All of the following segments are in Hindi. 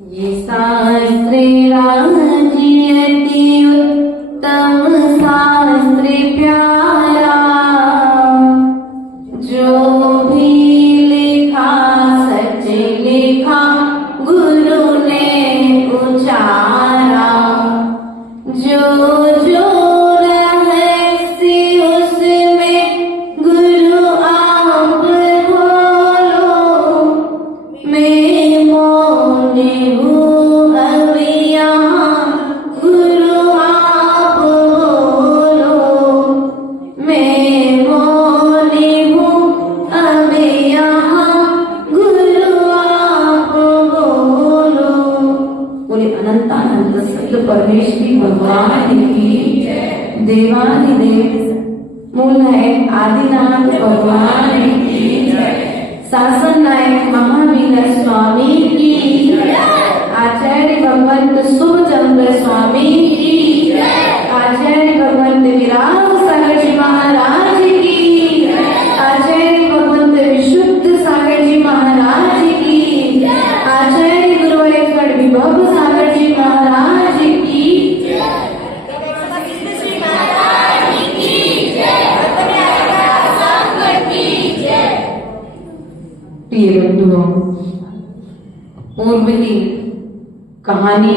ये शास्त्रे राजी अति उत्तम शास्त्र प्यारा, जो भी लिखा सच लिखा गुरु ने उचारा। जो जो रहस्य उसमें गुरु आप बोलो, मैं मौन हूँ अब यहाँ गुरु आप बोलो, मैं मौन हूँ अब यहाँ गुरु आप बोलो। बोले अनंतानंद सत्य परमेश्वरी भगवान की देवाधिदेव मूल है आदिनाथ भगवान की, शासन नायक महावीर स्वामी की, आचार्य भगवंत सुभचंद्र स्वामी की, आचार्य भगवंत विराग सागर जी महाराज की, आचार्य भगवंत विशुद्ध सागर जी महाराज की, आचार्य गुरुवर विभव सागर जी महाराज की। प्रिय बंधुओं, पूर्व की कहानी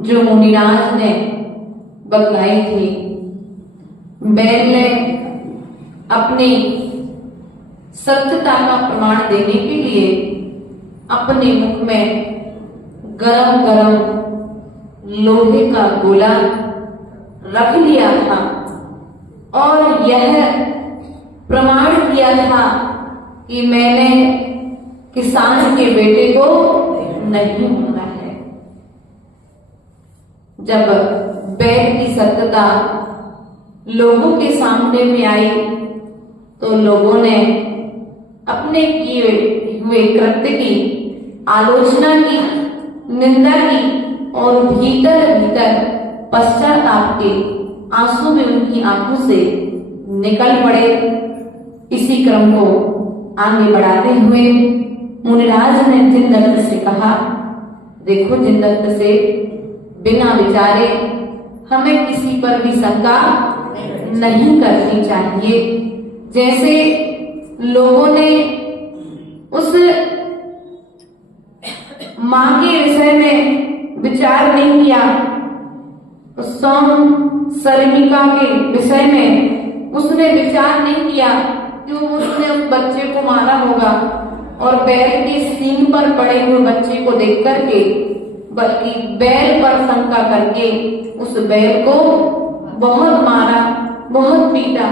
जो मुनिराज ने बतलाई थी, बैल ने अपनी सत्यता का प्रमाण देने के लिए अपने मुख में गरम गरम लोहे का गोला रख लिया था और यह प्रमाण किया था कि मैंने किसान के बेटे को नहीं मारा है। जब बैल की सत्यता लोगों के सामने में आई तो लोगों ने अपने किए हुए कृत्य की आलोचना की, निंदा की और भीतर भीतर पश्चाताप के आंसू में उनकी आंखों से निकल पड़े। इसी क्रम को आगे बढ़ाते हुए मुनिराज ने जिनदत्त से कहा, देखो जिनदत्त से बिना विचारे हमें किसी पर भी शंका नहीं करनी चाहिए। जैसे लोगों ने उस मां के विषय में विचार नहीं किया, उस सोम शर्मिका के विषय में उसने विचार नहीं किया क्यों उसने उस बच्चे को मारा होगा, और बैल के सींग पर पड़े हुए बच्चे को देख करके, बल्कि बैल पर शंका करके उस बैल को बहुत मारा, बहुत पीटा।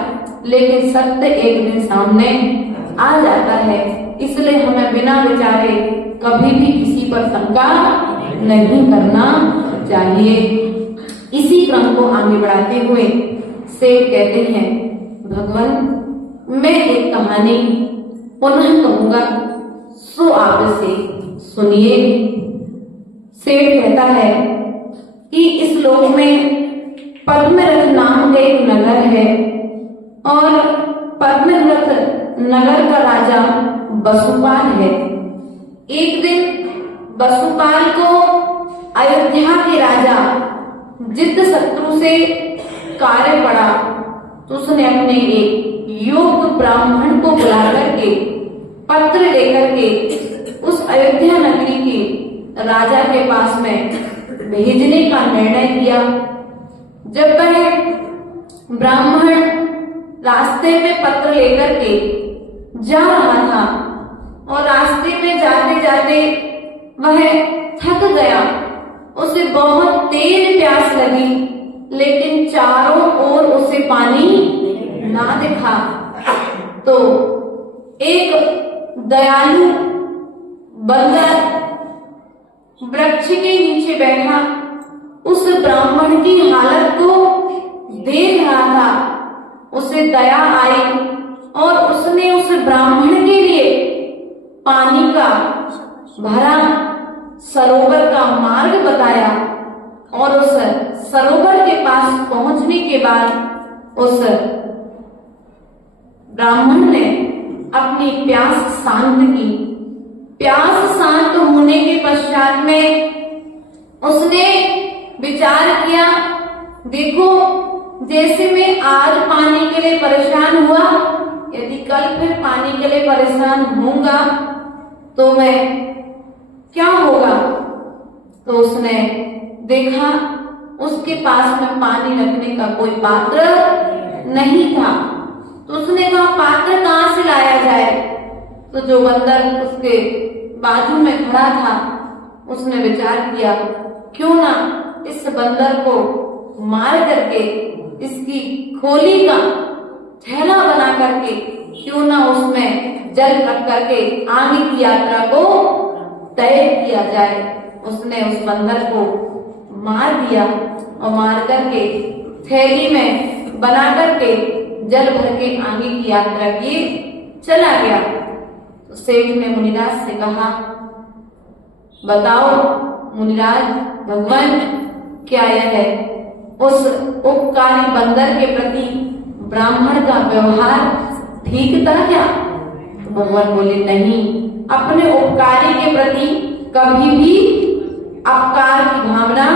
लेकिन सत्य एक दिन सामने आ जाता है, इसलिए हमें बिना विचारे कभी भी किसी पर शंका नहीं करना चाहिए। इसी क्रम को आगे बढ़ाते हुए सेठ कहते हैं, भगवान मैं एक कहानी पुनः कहूंगा, सो आप इसे सुनिए। सेठ कहता है कि इस लोक में पद्मरथ नाम का एक नगर है और पद्मरथ नगर का राजा वसुपाल है। एक दिन वसुपाल को अयोध्या के राजा जितशत्रु से कार्य पड़ा तो उसने अपने एक योग्य ब्राह्मण को बुला करके पत्र लेकर के उस अयोध्या नगरी के राजा के पास में भेजने का निर्णय किया। जब वह ब्राह्मण रास्ते में पत्र लेकर के जा रहा था और रास्ते में जाते जाते वह थक गया, उसे बहुत तेज प्यास लगी, लेकिन चारों ओर उसे पानी ना दिखा। तो एक दयालु बंदर वृक्ष के नीचे बैठा उस ब्राह्मण की हालत को देख रहा था। उसे दया आई और उसने उस ब्राह्मण के लिए पानी का भरा सरोवर का मार्ग बताया और उस सरोवर के पास पहुंचने के बाद उस ब्राह्मण ने अपनी प्यास शांत की। प्यास शांत होने के पश्चात में उसने विचार किया, देखो जैसे मैं आज पानी के लिए परेशान हुआ, यदि कल फिर पानी के लिए परेशान होऊंगा तो मैं क्या होगा। तो उसने देखा उसके पास में पानी रखने का कोई पात्र नहीं था, तो उसने कहा पात्र कहां से लाया जाए। तो जो बंदर उसके बाजू में खड़ा था उसने विचार किया, क्यों ना इस बंदर को मार करके इसकी खोली का थैला बना करके क्यों ना उसमें जल रख करके आगे की यात्रा को तय किया जाए। उसने उस बंदर को मार दिया और मार करके थैली में बना करके जल भर के आगे की यात्रा की चला गया। तो सेठ ने मुनिराज से कहा, बताओ मुनिराज भगवान, क्या यह है उस उपकारी बंदर के प्रति ब्राह्मण का व्यवहार ठीक था क्या। तो भगवान बोले, नहीं, अपने उपकारी के प्रति कभी भी अपकार की भावना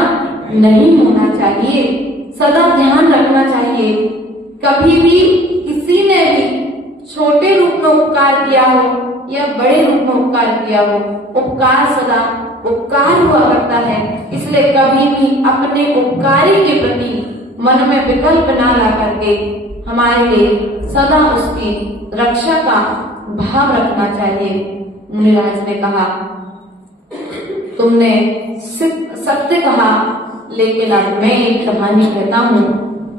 नहीं होना चाहिए, सदा ध्यान रखना चाहिए। कभी भी किसी ने भी छोटे रूप में उपकार किया हो या बड़े रूप में उपकार किया हो, उपकार सदा उपकार हुआ करता है। इसलिए कभी भी अपने उपकारी के प्रति मन में विकल्प ना ला करके हमारे लिए सदा उसकी रक्षा का भाव रखना चाहिए। मुनिराज ने कहा, तुमने सत्य कहा, लेकिन अब मैं एक कहानी कहता हूँ,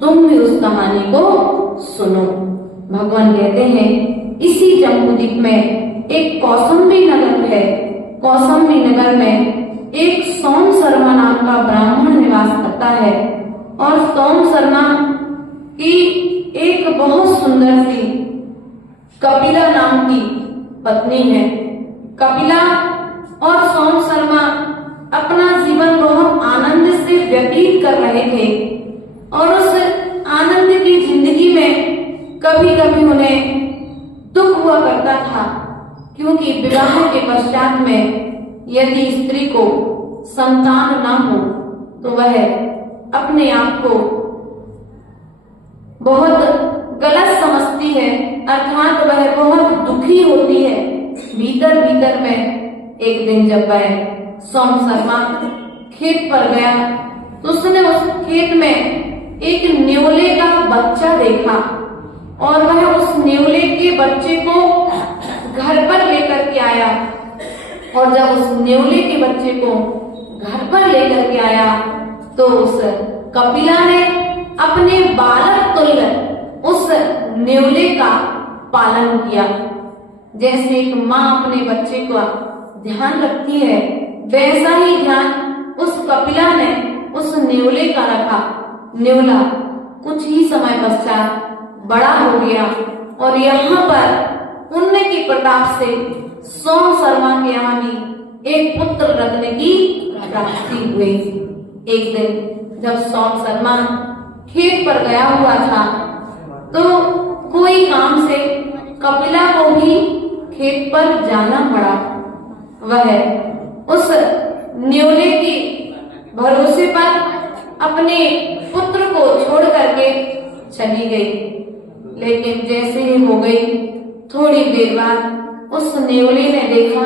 तुम भी उस कहानी को सुनो। भगवान कहते हैं, इसी जम्बूद्वीप में एक कौसुंबी नगर है। कौसुंबी नगर में एक सोम शर्मा नाम का ब्राह्मण निवास करता है और सोम शर्मा की एक बहुत सुंदर सी कपिला नाम की पत्नी है। कपिला और सोम शर्मा अपना जीवन बहुत आनंद से व्यतीत कर रहे थे और उस आनंद की जिंदगी में कभी कभी उन्हें दुख हुआ करता था, क्योंकि विवाह के पश्चात में यदि स्त्री को संतान ना हो तो वह अपने आप को बहुत गलत समझती है, अर्थात वह बहुत दुखी होती है भीतर भीतर में। एक दिन जब वह सोम शर्मा खेत पर गया तो उसने उस खेत में एक न्योले का बच्चा देखा और वह उस न्योले के बच्चे को घर पर लेकर के आया। और जब उस न्योले के बच्चे को घर पर लेकर के आया तो उस कपिला ने अपने बालक तुल्य उस न्योले का पालन किया। जैसे एक माँ अपने बच्चे का ध्यान रखती है, वैसा ही ध्यान उस कपिला ने उस न्योले का रखा। न्योला कुछ ही समय पश्चात बड़ा हो गया और यहाँ पर पुण्य के प्रताप से सोम शर्मा के यहाँ भी एक पुत्र रखने की प्राप्ति हुई। एक दिन जब सोम शर्मा खेत पर गया हुआ था तो कोई काम से कपिला को भी खेत पर जाना पड़ा। वह उस न्योले के भरोसे पर अपने पुत्र को छोड़ करके चली गई। लेकिन जैसे ही हो गई, थोड़ी देर बाद उस न्योले ने देखा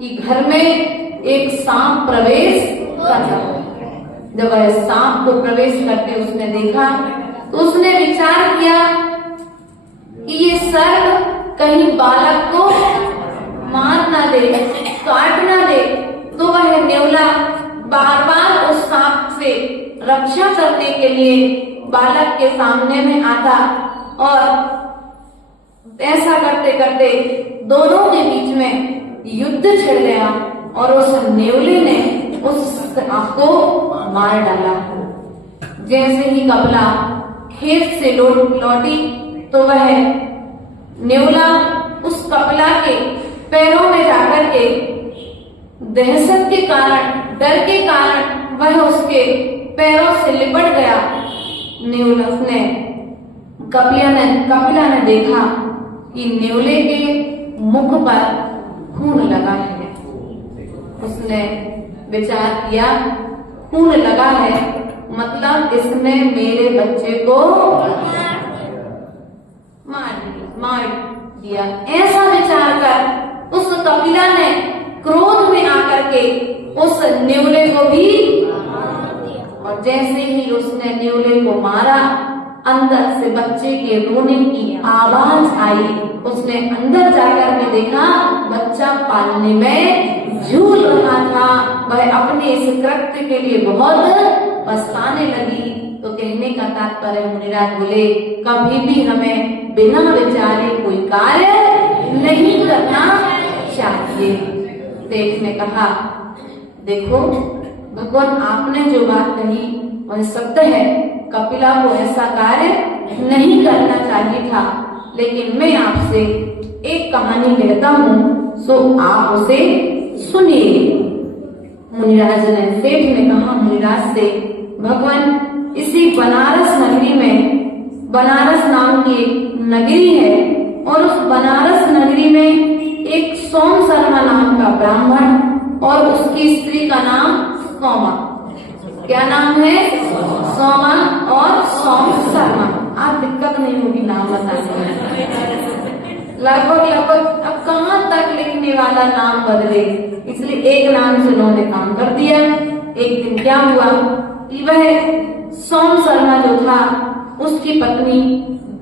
कि घर में एक सांप प्रवेश कर रहा है। जब वह सांप को प्रवेश करते उसने देखा तो उसने विचार किया कि ये सर्प कहीं बालक को मार ना दे, काट ना दे। तो वह न्योला बार बार उस सांप से रक्षा करने के लिए बालक के सामने में आता और ऐसा करते करते दोनों के बीच में युद्ध छिड़ गया और उस न्योले ने उस सांप को मार डाला। जैसे ही कपिला खेत से लौटी तो वह न्योला उस कपिला के पैरों में जाकर के दहशत के कारण, डर के कारण वह उसके पैरों से लिपट गया। कपिला ने देखा कि न्योले के मुख पर खून लगा है। उसने विचार किया, खून लगा है, मतलब इसने मेरे बच्चे को मार दिया। ऐसा विचार कर उस कपिला ने क्रोध में आकर के उस न्योले को भी, और जैसे ही उसने न्योले को मारा, अंदर से बच्चे के रोने की आवाज आई। उसने अंदर जाकर के देखा, बच्चा पालने में झूल रहा था। वह अपने इस कृत्य के लिए बहुत पछताने लगी। तो कहने का तात्पर्य मुनिराज बोले, कभी भी हमें बिना विचारे कोई कार्य नहीं करना चाहिए। सेठ ने कहा, देखो भगवान, आपने जो बात कही वह सत्य है। कपिला को ऐसा कार्य नहीं करना चाहिए था, लेकिन मैं आपसे एक कहानी कहता हूँ, सो आप उसे सुनिए। मुनिराज ने, सेठ ने कहा मुनिराज से, भगवान, इसी बनारस नगरी में, बनारस नाम की एक नगरी है, और उस बनारस नगरी में एक सोम शर्मा नाम का ब्राह्मण और उसकी स्त्री का नाम सोमा। क्या नाम है? सोमा और सोम शर्मा। आप दिक्कत नहीं होगी नाम बताने में। लगभग अब कहाँ तक लिखने वाला नाम बदले, इसलिए एक नाम से उन्होंने काम कर दिया। एक दिन क्या हुआ कि वह सोम शर्मा जो था, उसकी पत्नी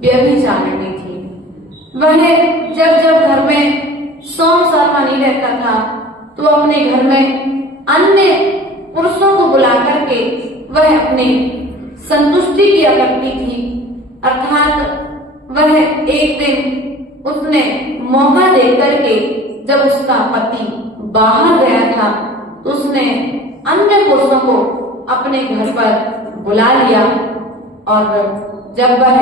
व्यभिचारिणी थी। वह जब जब घर में सोम शर्मा नहीं रहता था, तो अपने घर में अन्य पुरुषों को बुला करके वह अपने संतुष्टि किया करती थी। अर्थात वह एक दिन उसने मौका देख करके, जब उसका पति बाहर गया था, तो उसने अन्य पुरुषों को अपने घर पर बुला लिया। और जब वह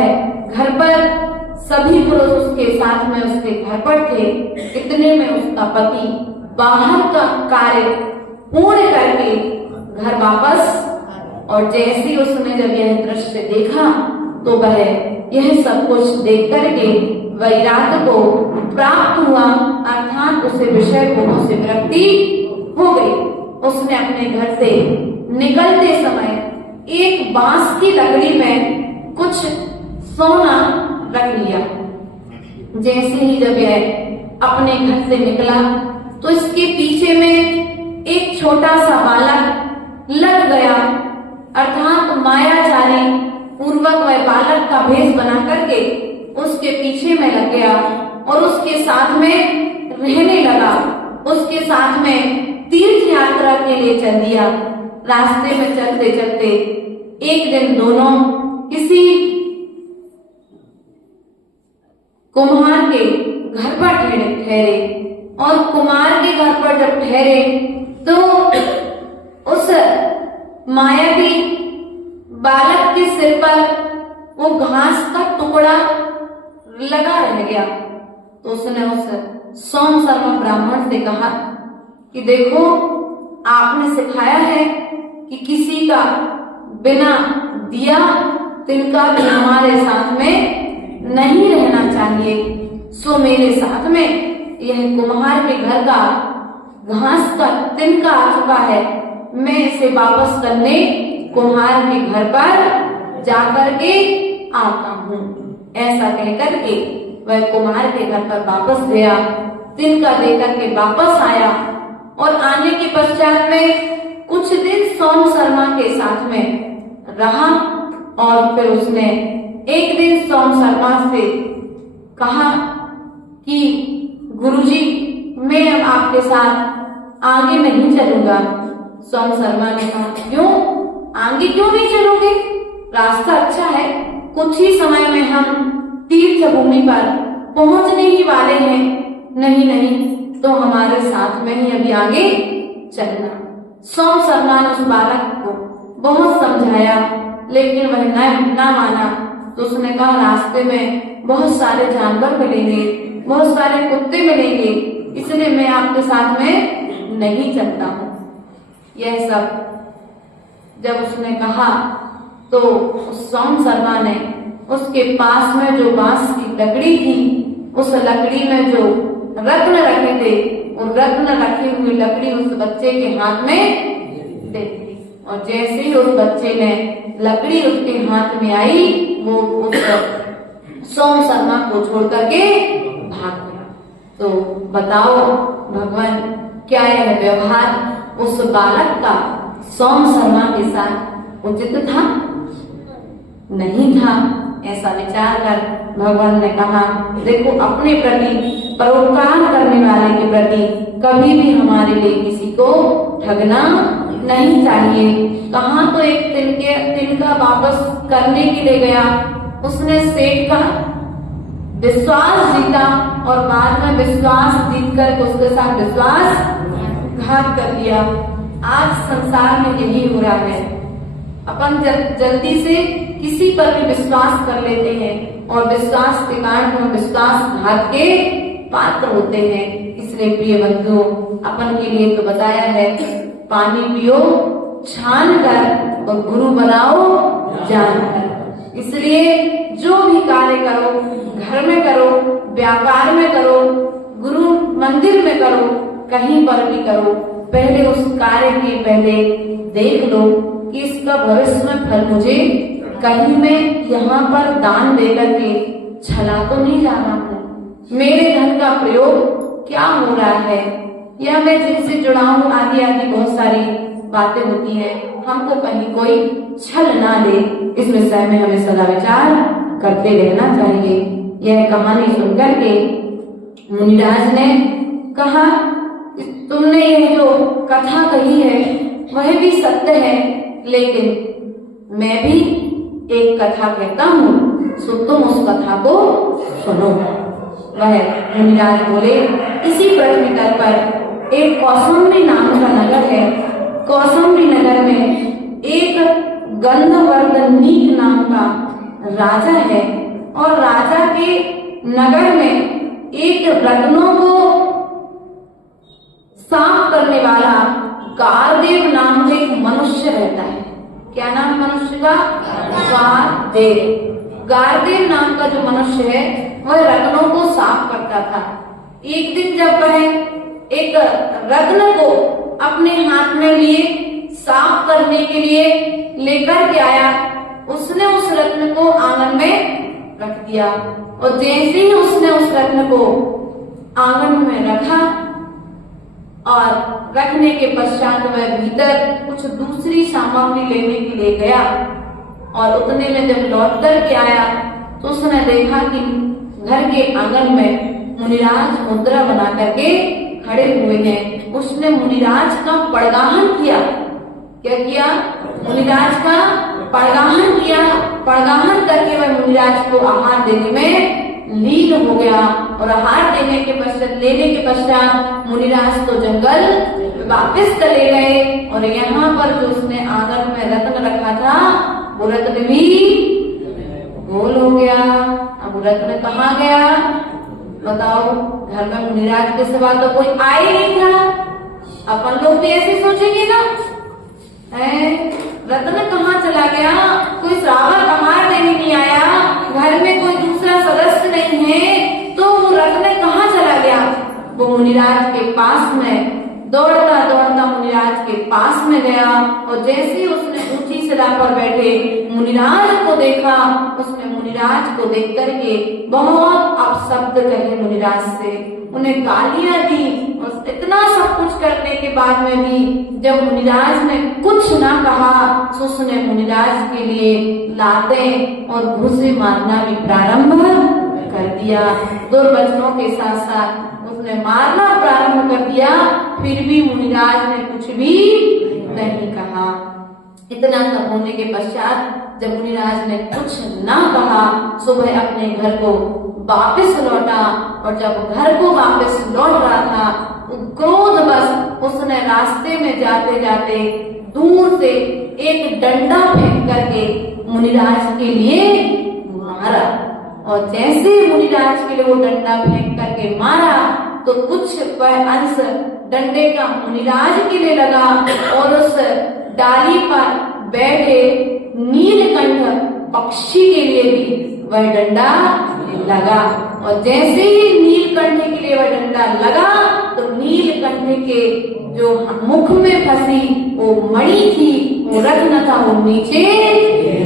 घर पर सभी पुरुष उसके साथ में उसके घर पर थे, इतने में उसका पति बाहर का कार्य पूर्ण करके घर वापस, और जैसे उसने जब यह दृश्य देखा, तो वह यह सब कुछ देख करके वैराग्य को प्राप्त हुआ। अर्थात उसे विषय भोगों से विरक्ति हो गई। उसने अपने घर से निकलते समय एक बांस की लकड़ी में कुछ सोना रख लिया। जैसे ही जब यह अपने घर से निकला, तो इसके पीछे में एक छोटा सा बालक लग गया। अर्थात मायाचारी पूर्वक वह बालक का भेष बना करके उसके पीछे में लग गया और उसके साथ में रहने लगा। उसके साथ में तीर्थ यात्रा के लिए चल दिया। रास्ते में चलते चलते एक दिन दोनों किसी कुम्हार के घर पर ठहरे, और कुम्हार के घर पर जब ठहरे, तो उस मायावी बालक के सिर पर वो घास का टुकड़ा लगा रह गया। तो उसने उस सोम शर्मा ब्राह्मण से कहा कि देखो, आपने सिखाया है कि किसी का बिना दिया तिनका भी हमारे साथ में नहीं रहना चाहिए। सो मेरे साथ में यह कुम्हार के घर का घास का तिनका आ चुका है, मैं इसे वापस करने कुम्हार के घर पर जाकर के आता हूँ। ऐसा कहकर के वह कुम्हार के घर पर वापस गया, तिनका देकर के वापस आया, और आने के पश्चात में कुछ दिन सोम शर्मा के साथ में रहा। और फिर उसने एक दिन सोम शर्मा से कहा कि गुरुजी, मैं अब आपके साथ आगे नहीं चलूंगा। सोम शर्मा ने कहा, क्यों? आगे क्यों नहीं चलोगे? रास्ता अच्छा है, कुछ ही समय में हम तीर्थ भूमि पर पहुंचने ही वाले हैं। नहीं नहीं, तो हमारे साथ में ही अभी आगे चलना। सोम शर्मा ने उस बालक को बहुत समझाया, लेकिन वह न माना। तो उसने कहा, रास्ते में बहुत सारे जानवर मिलेंगे, बहुत सारे कुत्ते मिलेंगे, इसलिए मैं आपके साथ में नहीं चलता हूँ। यह सब जब उसने कहा, तो उस सोम शर्मा ने उसके पास में जो बांस की लकड़ी थी, उस लकड़ी में जो रत्न रखे थे, वो रत्न रखे हुए लकड़ी उस बच्चे के हाथ में दे दी। और जैसे ही उस बच्चे ने लकड़ी उसके हाथ में आई, वो उस सोम शर्मा को छोड़ करके भाग गया। तो बताओ भगवान, क्या यह व्यवहार उस बालक का सोम शर्मा के साथ उचित था? नहीं था। ऐसा विचार कर भगवान ने कहा, देखो अपने प्रति, परोपकार करने वाले के प्रति कभी भी हमारे लिए किसी को ठगना नहीं चाहिए। कहाँ तो एक तिनका वापस करने के लिए गया, उसने सेठ का विश्वास जीता और बाद में विश्वास जीत कर उसके साथ विश्वासघात कर दिया। आज संसार में यही हो रहा है, अपन जल्दी से किसी पर भी विश्वास कर लेते हैं और विश्वास के कारण हम विश्वासघात के पात्र होते हैं। इसलिए प्रिय बंधुओं, अपन के लिए तो बताया है, पानी पियो छान कर और गुरु बनाओ जान कर। इसलिए जो भी कार्य करो, घर में करो, व्यापार में करो, गुरु मंदिर में करो, कहीं पर भी करो, पहले उस कार्य के पहले देख लो कि इसका भविष्य में फल मुझे कहीं मैं यहाँ पर दान दे करके छला तो नहीं जा रहा हूँ, मेरे धन का प्रयोग क्या हो रहा है, या मैं जिनसे जुड़ा हूँ, आदि आदि बहुत सारी बातें होती हैं। हमको कहीं कोई छल ना ले, इस विषय में हमें सदा विचार करते रहना चाहिए। यह कहानी सुनकर के मुनिराज ने कहा, तुमने यह जो कथा कही है वह भी सत्य है, लेकिन मैं भी एक कथा कहता हूँ, सो तुम उस कथा को सुनो। वह मुनिराज बोले, इसी पृथ्वी तल पर एक कौसुंबी नाम का नगर है। कौसुंबी नगर में एक गंधवर्धनीक नाम का राजा है, और राजा के नगर में एक रत्नों को साफ करने वाला गारदेव नाम का एक मनुष्य रहता है। क्या नाम मनुष्य का? गारदेव। गारदेव नाम का जो मनुष्य है वह रत्नों को साफ करता था। एक दिन जब वह एक रत्न को अपने हाथ में लिए साफ करने के लिए लेकर के आया, उसने उस रत्न को आंगन में रख दिया, और जैसे ही उसने उस रत्न को आंगन में रखा और रखने के पश्चात वह भीतर कुछ दूसरी सामग्री लेने के लिए गया, और उतने में जब लौट कर के आया तो उसने देखा कि घर के आंगन में मुनिराज मुद्रा बना करके खड़े हुए हैं। उसने मुनिराज का पड़गाहन किया। क्या किया? मुनिराज का पड़गाहन किया। पड़गाहन करके वह मुनिराज को आहार देने में लीन हो गया, और आहार देने के पश्चात लेने के पश्चात मुनिराज तो जंगल वापस चले गए, और यहाँ पर जो उसने आंगन में रत्न रखा था वो रत्न भी गोल हो गया। अब वो रत्न कहाँ गया बताओ? घर में मुनिराज के सिवा तो कोई आए नहीं था। अपन लोग भी ऐसे सोचेंगे ना, रत्न कहाँ चला गया? कोई श्रावक आहार देने नहीं आया, घर में कोई दूसरा सदस्य नहीं है, तो वो रत्न कहाँ चला गया? वो मुनिराज के पास में दौड़ता दौड़ता मुनिराज के पास में गया, और जैसे ही उसने ऊंची शिला पर बैठे मुनिराज को देखा, उसने मुनिराज को देख करके बहुत अपशब्द कहे मुनिराज से, उन्हें गालियां दी, और इतना सब कुछ करने के बाद में भी जब मुनिराज ने कुछ ना कहा तो उसने मुनिराज के लिए लातें और घूंसे मारना भी प्रारंभ कर दिया। दुर्वचनों के साथ साथ उसने मारना प्रारंभ कर दिया, फिर भी मुनिराज ने कुछ भी नहीं कहा। इतना सब होने के पश्चात जब मुनिराज ने कुछ ना कहा, सुबह अपने घर को वापस लौटा, और जब घर को वापस लौट रहा था, क्रोधवश उसने रास्ते में जाते जाते दूर से एक डंडा फेंक करके मुनिराज के लिए मारा, और जैसे मुनिराज के लिए वो डंडा फेंक करके मारा तो कुछ वह अंश डंडे का मुनिराज के लिए लगा, और उस डाली पर बैठे नीलकंठ पक्षी के लिए भी वह डंडा लगा, और जैसे ही नीलकंठ नीलकंठ के लिए वह डंडा लगा तो नीलकंठ के जो मुख में फंसी वो मणि थी, वो रत्न था, वो नीचे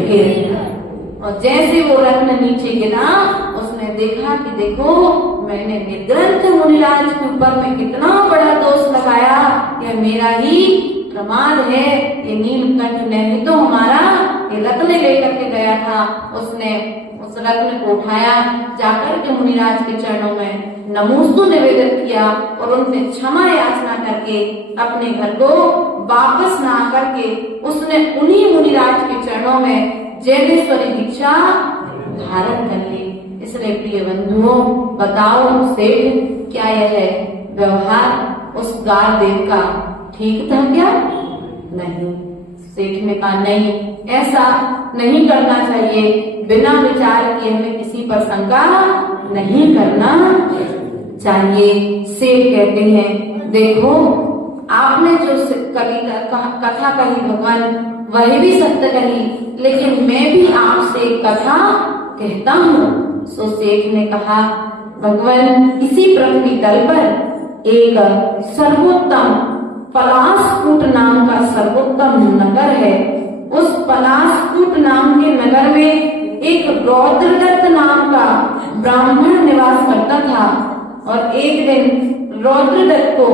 गिर गया। और जैसे वो रत्न नीचे गिरा उसने देखा कि देखो मैंने निग्रंथ मुनिराज के ऊपर में कितना बड़ा दोष लगाया, यह मेरा ही प्रमाद है, ये नीलकंठ ने ही तो हमारा ये रत्न लेकर के गया था। उसने उस रत्न को उठाया, जाकर के मुनिराज के चरणों में नमोस्तु निवेदन किया और उनसे क्षमा याचना करके अपने घर को वापस ना करके उसने उन्हीं मुनिराज के चरणों में जैनेश्वरी दीक्षा धारण कर ली। इसलिए प्रिय बंधुओं, बताओ सेठ क्या यह व्यवहार उस गार देव का ठीक था क्या? नहीं। सेठ ने कहा नहीं, ऐसा नहीं करना चाहिए, बिना विचार किए हमें किसी पर शंका नहीं करना चाहिए। सेठ कहते हैं देखो आपने जो कथा कही भगवान वही भी सत्य कही, लेकिन मैं भी आपसे एक कथा कहता हूँ। सो सेठ ने कहा भगवान इसी पृथ्वी तल पर एक सर्वोत्तम पलाशकूट नाम का सर्वोत्तम नगर है। उस पलाशकूट नाम के नगर में एक रौद्रदत्त नाम का ब्राह्मण निवास करता था और एक दिन रौद्रदत्त को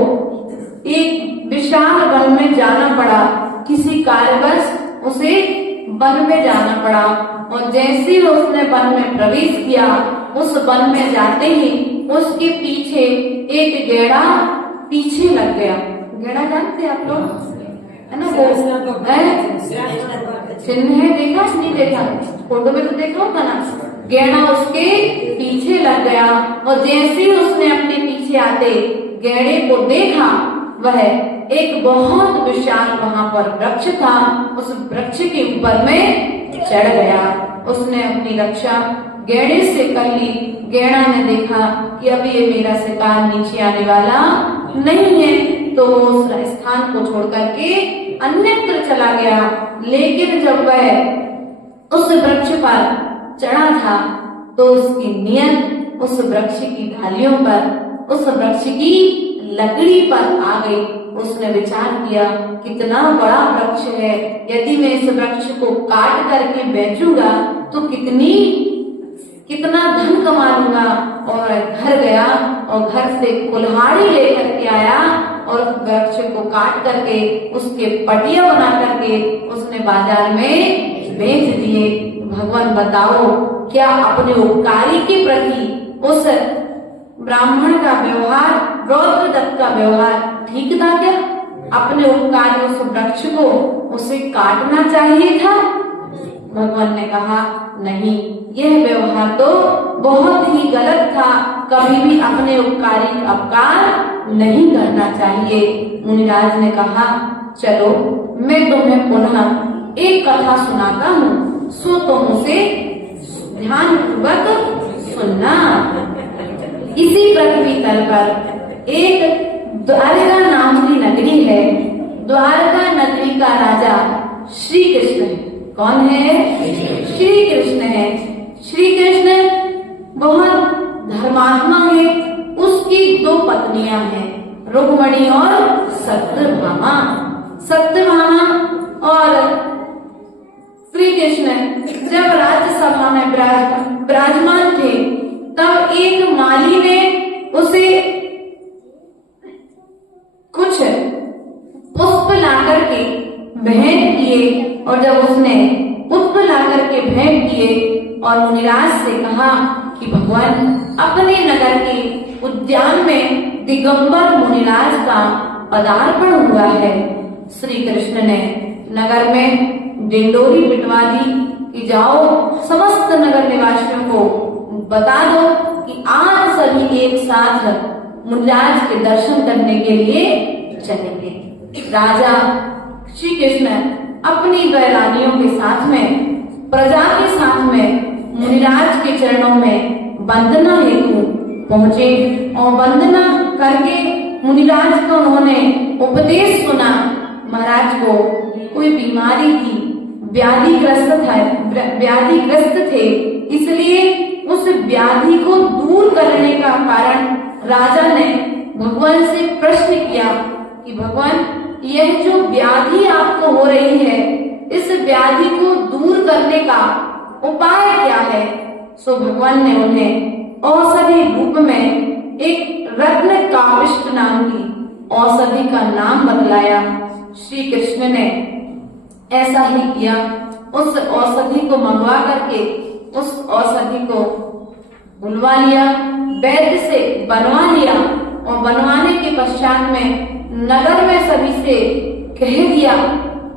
एक विशाल वन में जाना पड़ा, किसी कारणवश उसे वन में जाना पड़ा और जैसे ही उसने वन में प्रवेश किया, उस वन में जाते ही उसके पीछे एक गेड़ा पीछे लग गया। गेड़ा जानते हैं आप लोग, है ना? वो चिन्ह है, देखा नहीं देखा? फोटो में तो देखा होगा ना। गेड़ा उसके पीछे लग गया और जैसे ही उसने अपने पीछे आते गेड़े को देखा, वह एक बहुत विशाल वहां पर वृक्ष था, उस वृक्ष के ऊपर में चढ़ गया। उसने अपनी रक्षा गेड़े से कर ली। गेड़ा ने देखा कि अभी ये मेरा शिकार नीचे आने वाला नहीं है, तो उस स्थान को छोड़ करके अन्यत्र चला गया। लेकिन जब वह उस वृक्ष पर चढ़ा था तो उसकी नियत उस वृक्ष की ढालियों पर, उस वृक्ष की लकड़ी पर आ गई। उसने विचार किया कितना बड़ा वृक्ष है, यदि मैं इस वृक्ष को काट करके बेचूंगा तो कितना धन कमा लूंगा। और घर गया और घर से कुल्हाड़ी लेकर के आया और वृक्ष को काट करके उसके पटिया बना करके उसने बाजार में बेच दिए। भगवान बताओ क्या अपने उपकारी के प्रति उस ब्राह्मण का व्यवहार, रौद्रदत्त का व्यवहार ठीक था क्या? अपने उपकारी उस वृक्ष को उसे काटना चाहिए था? भगवान ने कहा नहीं, यह व्यवहार तो बहुत ही गलत था, कभी भी अपने उपकारी का अपकार नहीं करना चाहिए। मुनिराज ने कहा चलो मैं तुम्हें पुनः एक कथा सुनाता हूँ, सो तुम उसे ध्यानपूर्वक सुनना। इसी पृथ्वी तल पर एक द्वारका नाम की नगरी है। द्वारका नगरी का राजा श्री कृष्ण है। कौन है? श्री कृष्ण है। श्री कृष्ण बहुत धर्मात्मा है। उसकी दो पत्नियां हैं, रुक्मणी और सत्यभामा। सत्यभामा और श्री कृष्ण जब राज्यसभा में विराजमान थे तब एक माली ने उसे कुछ पुष्प लाकर के भेंट किए और जब उसने पुष्प लाकर के भेंट किए और मुनिराज से कहा कि भगवान अपने नगर के उद्यान में दिगंबर मुनिराज का पदार्पण हुआ है। श्री कृष्ण ने नगर में डिंडोरी पिटवा दी कि जाओ समस्त नगर निवासियों को बता दो कि आज सभी एक साथ मुनिराज के दर्शन करने के लिए चलेंगे। राजा श्री कृष्ण अपनी रानियों के साथ में, प्रजा के साथ में मुनिराज के चरणों में वंदना हेतु पहुंचे और वंदना करके मुनिराज को उन्होंने उपदेश सुना। महाराज को कोई बीमारी थी, व्याधिग्रस्त थे, इसलिए उस व्याधि को दूर करने का कारण राजा ने भगवान से प्रश्न किया कि भगवान, यह जो व्याधि आपको हो रही है, इस व्याधि को दूर करने का उपाय क्या है? सो भगवान ने उन्हें औषधि रूप में एक रत्न कापिष्ट नाम की औषधि का नाम बतलाया। श्री कृष्ण ने ऐसा ही किया। उस औषधि को मंगवा करके उस औषधि को बुलवा लिया, वैद्य से बनवा लिया और बनवाने के पश्चात में नगर में सभी से कह दिया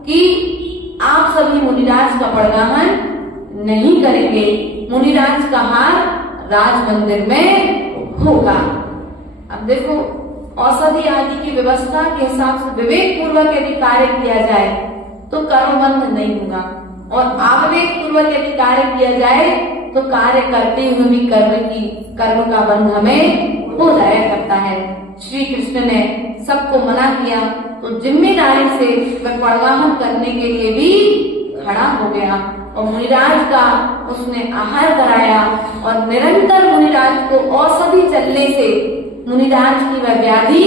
कि आप सभी मुनिराज का पड़गाहन नहीं करेंगे, मुनिराज का हार राज मंदिर में होगा। अब देखो, औषधि आदि की व्यवस्था के हिसाब से विवेक पूर्वक यदि कार्य किया जाए तो कर्मबंध नहीं होगा, और अविवेक पूर्वक यदि कार्य किया जाए तो कार्य करते हुए भी कर्म का बंध हमें हो जाया करता है। श्री कृष्ण ने सबको मना किया तो जिम्मेदारी से वह पड़गाहन करने के लिए भी खड़ा हो गया और मुनिराज का उसने आहार कराया और निरंतर मुनिराज को औषधि चलने से मुनिराज की वह व्याधि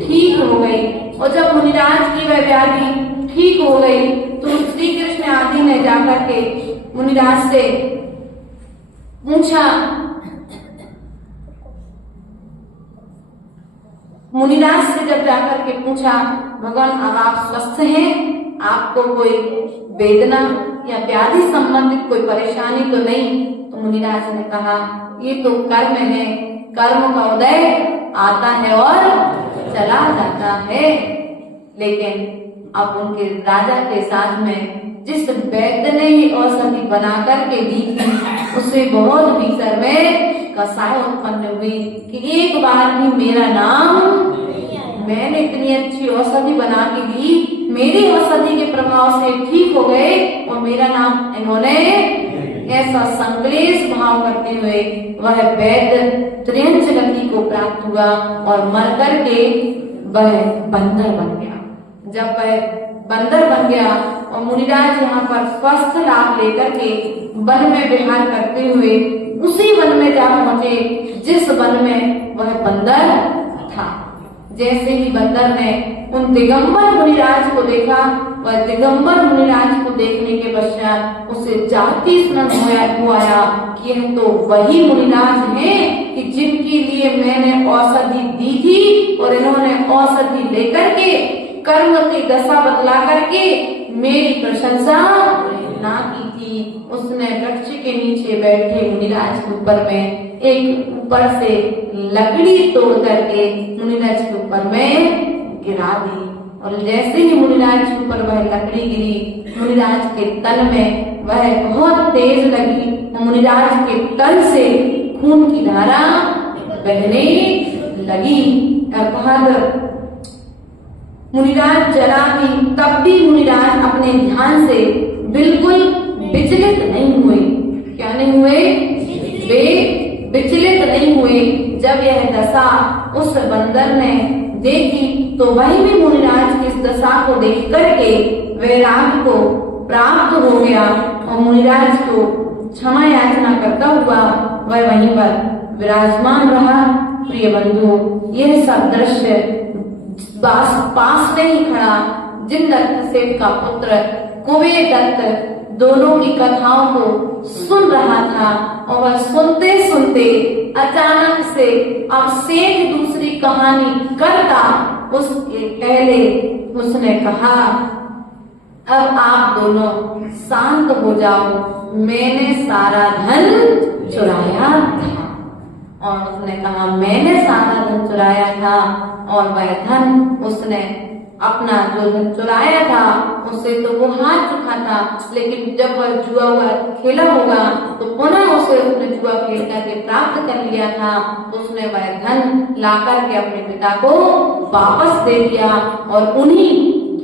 ठीक हो गई। और जब मुनिराज की वह व्याधि ठीक हो गई तो श्री कृष्ण आदि ने जाकर के मुनिराज से पूछा, मुनिराज से जब जाकर के पूछा, भगवान अब आप स्वस्थ हैं, आपको कोई वेदना या व्याधि संबंधित कोई परेशानी तो नहीं? तो मुनिराज ने कहा, ये तो कर्म है, कर्म का उदय आता है और चला जाता है। लेकिन अब उनके राजा के साथ में जिस वैद्य ने ये औषधि बना करके दी थी, उससे बहुत भीतर में कसाय उत्पन्न हुई कि एक बार भी मेरा नाम, मैंने इतनी अच्छी औषधि बना के दी, मेरी औषधि के प्रभाव से ठीक हो गए और मेरा नाम इन्होंने, ऐसा संक्लेश भाव करते हुए वह वैद्य त्रियंच गति को प्राप्त हुआ और मर करके वह बंदर बन गया। जब वह बंदर बन गया और मुनिराज यहाँ पर स्वस्थ लाभ लेकर के वन में विहार करते हुए उसी वन में जा पहुंचे जिस वन में वह बंदर था। जैसे ही बंदर ने उन दिगंबर मुनिराज को देखा, वह दिगंबर मुनिराज को देखने के पश्चात उसे जाति स्मरण हुआ कि यह तो वही मुनिराज हैं कि जिनके लिए मैंने औषधि दी थी और इन्होंने औषधि लेकर के कर्म की दशा बदला करके मेरी प्रशंसा ना की थी। उसने वृक्ष के नीचे बैठे मुनिराज के ऊपर में एक ऊपर से लकड़ी तोड़ करके मुनिराज के ऊपर में गिरा दी और जैसे ही मुनिराज के ऊपर वह लकड़ी गिरी, मुनिराज के तन में वह बहुत तेज लगी और मुनिराज के तन से खून की धारा बहने लगी। अर्थात मुनिराज जला भी, तब भी मुनिराज अपने ध्यान से बिल्कुल विचलित नहीं हुए। क्या नहीं हुए? वे विचलित नहीं हुए। जब यह दशा उस बंदर ने देखी तो वही भी मुनिराज की इस दशा को देख करके वैराग को प्राप्त हो गया और मुनिराज को क्षमा याचना करता हुआ वह वहीं पर विराजमान रहा। प्रिय बंधु, यह सब दृश्य पास में ही खड़ा जिनदत्त सेठ का पुत्र कुबेर दत्त दोनों की कथाओं को सुन रहा था और वह सुनते सुनते अचानक से अब सेठ दूसरी कहानी करता उसके पहले उसने कहा, अब आप दोनों शांत हो जाओ, मैंने सारा धन चुराया था। और उसने कहा, मैंने सारा धन चुराया था और वह धन उसने अपना जो धन चुराया था उससे तो वो हार चुका था, लेकिन जब वह जुआ हुआ खेला होगा तो पुनः उसे उसने जुआ खेल करके प्राप्त कर लिया था। तो उसने वह धन ला करके अपने पिता को वापस दे दिया और उन्हीं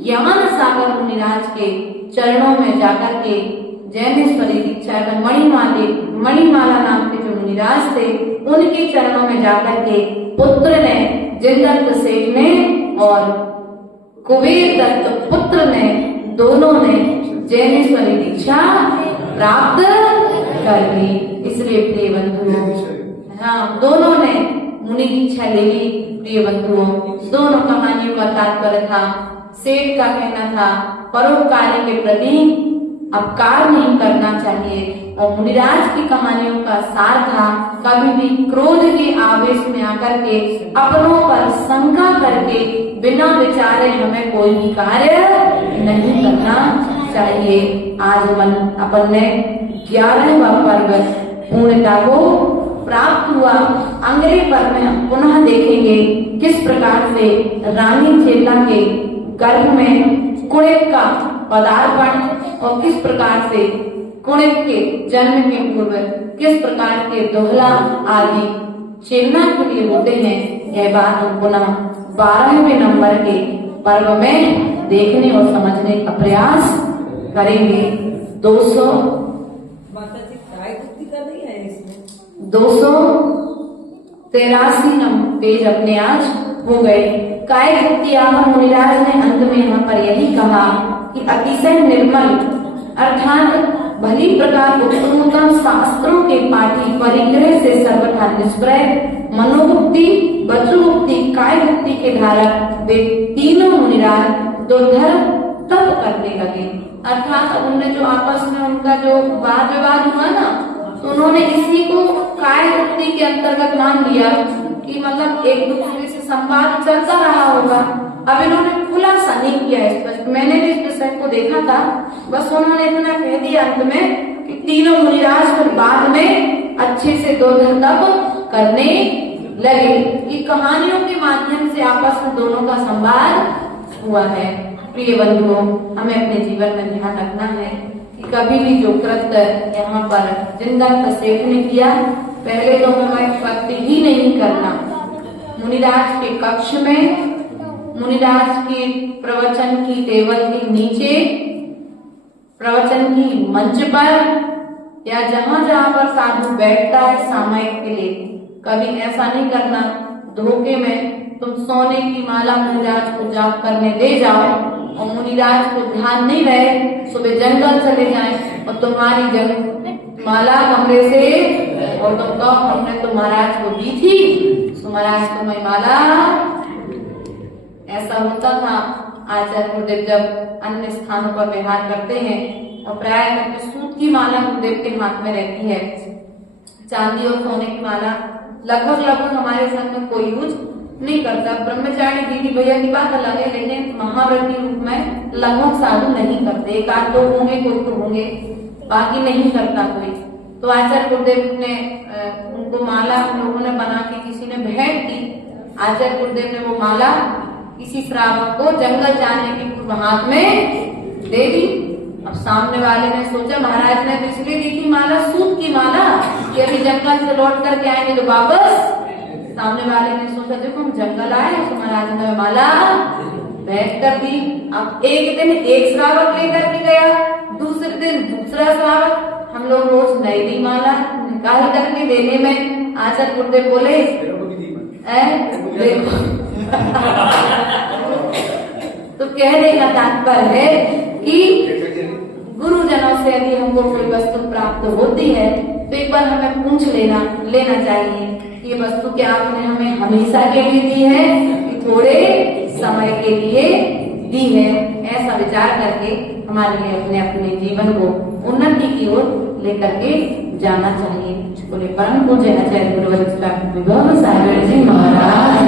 ज्ञान सागर मुनिराज के चरणों में जाकर के जैनेश्वरी दीक्षा मणिमाला नाम के जो मुनिराज थे उनके चरणों में जाकर के पुत्र ने, जिनदत्त सेठ ने और कुबेर दत्त पुत्र ने, दोनों ने जैनेश्वरी दीक्षा प्राप्त कर ली। इसलिए प्रिय बंधुओं, हाँ, दोनों ने मुनि दीक्षा ले ली। प्रिय बंधुओं, दोनों कहानियों का तात्पर्य था, सेठ का कहना था परोपकारी के प्रति अपकार नहीं करना चाहिए, और मुनिराज की कहानियों का सार था कभी भी क्रोध के आवेश में आकर के अपनों पर शंका करके बिना विचारे हमें कोई भी कार्य नहीं करना चाहिए। आज अपन ने 11वां पर्व पूर्णता को प्राप्त हुआ। अगले पर्व में हम पुनः देखेंगे किस प्रकार से रानी चेला के गर्भ में कुणिक का पदार्पण और किस प्रकार से कुणिक के जन्म के पूर्व किस प्रकार के दोहला आदि चेलना के लिए होते हैं। यह बात हम पुनः 12वें नंबर के पर्व में देखने और समझने का प्रयास करेंगे। 283 नंबर पेज अपने आज हो गए। काय भक्ति आवर मुनिराज ने अंत में यहाँ पर यही कहा कि अतिशय निर्मल अर्थात भली प्रकार उत्तमोत्तम शास्त्रों के पाठी परिग्रह से सर्वथा निष्प्रय मनोभुक्ति वज्रभुक्ति काय भक्ति के धारक वे तीनों मुनिराज दुर्धर तप करने लगे। अर्थात उनने जो आपस में उनका जो वाद विवाद हुआ ना, तो उन्होंने इसी को काय भक्ति के अंतर्गत मान लिया कि मतलब एक दूसरे से संवाद चलता रहा होगा। अब इन्होंने खुलासा नहीं किया स्पष्ट, मैंने भी इस विषय को देखा था, बस उन्होंने इतना कह दिया अंत में कि तीनों मुनिराज फिर बाद में अच्छे से दुर्धर तप करने लगे। कि कहानियों के माध्यम से आपस में दोनों का संवाद हुआ है। प्रिय बंधुओं, हमें अपने जीवन में ध्यान रखना है कि कभी भी जो कृत्य यहाँ पर जिंदा सेठ ने किया, पहले तो हमें कृत्य ही नहीं करना। मुनिराज के कक्ष में, मुनिराज के प्रवचन की टेबल के नीचे, प्रवचन की मंच पर या जहां जहां पर साधु बैठता है सामयिक के लिए, कभी ऐसा नहीं करना धोखे में तुम सोने की माला मुनिराज को जाप करने दे जाओ और मुनिराज को ध्यान नहीं रहे, सुबह जंगल चले जाएं और तुम्हारी माला कमरे से और तुम कहो हमने तो महाराज को दी थी, तो महाराज तुम्हें माला। ऐसा होता था। आचार्य गुरुदेव जब अन्य स्थानों पर विहार करते हैं और प्राय करके सूत की माला गुरुदेव के हाथ में रहती है, चांदी और सोने की माला लगभग हमारे संघ में कोई यूज नहीं करता। ब्रह्मचारी दीदी भैया की बात अलग है, लेकिन महाव्रती रूप में लगभग साधु नहीं करते। एक आध दो होंगे, कोई तो होंगे, बाकी नहीं करता कोई। तो आचार्य गुरुदेव ने उनको माला हम लोगों ने बना के किसी ने भेंट की। आचार्य गुरुदेव ने वो माला किसी श्रावक को जंगल जाने के पूर्व हाथ में दे दी। अब सामने वाले ने सोचा महाराज ने तो इसलिए दी थी माला, सूत की माला, कि अभी जंगल से लौट करके आएंगे तो वापस। सामने वाले ने सोचा देखो हम जंगल आए तो महाराज ने माला भेंट कर दी। अब एक दिन एक श्रावक लेकर के गया, दूसरे दिन दूसरा श्रावक। हम लोग रोज नई नई माला निकाल करके देने में आचार्य गुरुदेव बोले देखो तो कहने का तात्पर्य है कि गुरुजनों से यदि हमको कोई वस्तु प्राप्त होती है तो एक बार हमें पूछ लेना चाहिए कि ये वस्तु क्या आपने हमें हमेशा के लिए दी है कि थोड़े समय के लिए दी है। ऐसा विचार करके हमारे लिए अपने अपने जीवन को उन्नति की ओर लेकर के जाना चाहिए। बोले परम पूज्य आचार्य गुरुवर विभव सागर जी महाराज।